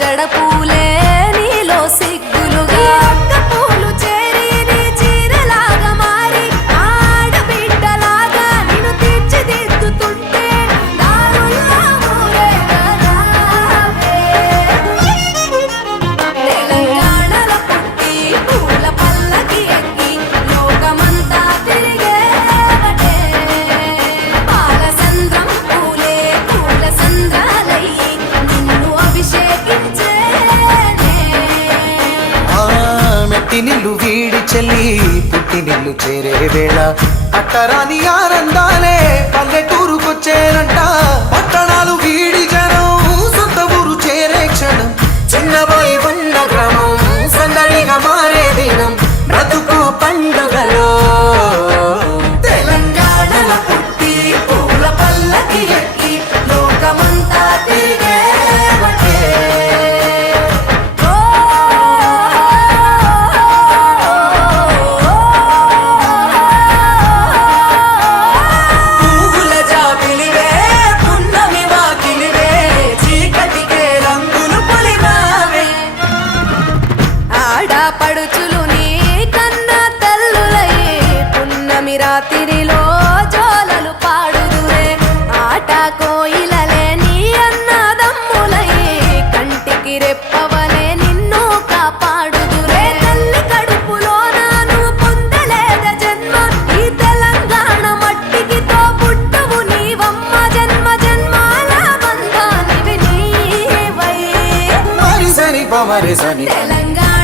जड़ पूले పుట్టినిల్లు వీడి చెల్లి పుట్టినిల్లు చేరే వేళ. అట్టరాని ఆనందాలే పల్లెటూరుకొచ్చేనంట పడుచులు నీ కన్న తల్లులయ్యే పున్నమి రాత్రిలో జోలలు పాడుదురే. ఆట కోయిలలే నీ అన్న అన్నదమ్ములయ్యే కంటికి రెప్పవలే నిన్ను కాపాడుదురే. తల్లి కడుపులో నాను పొందలేద జన్మ. ఈ తెలంగాణ మట్టికితో పుట్టవు నీవమ్మ జన్మ. జన్మాల బంధానివి నీవై. మరి సని పమరి సని తెలంగాణ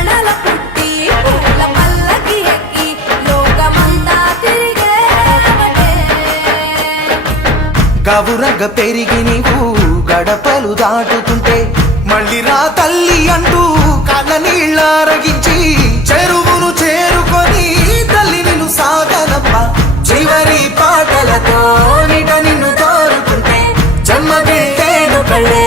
గవురగ పెరిగి నీవు గడపలు దాటుతుంటే మళ్ళీ నా తల్లి అంటూ కళ్ళ నీళ్ళారగించి చెరువును చేరుకొని తల్లి నిన్ను సాగనప్ప చివరి పాటలతో నిన్ను తోరుకుంటే జన్మ బిడ్డేను కళ్ళే.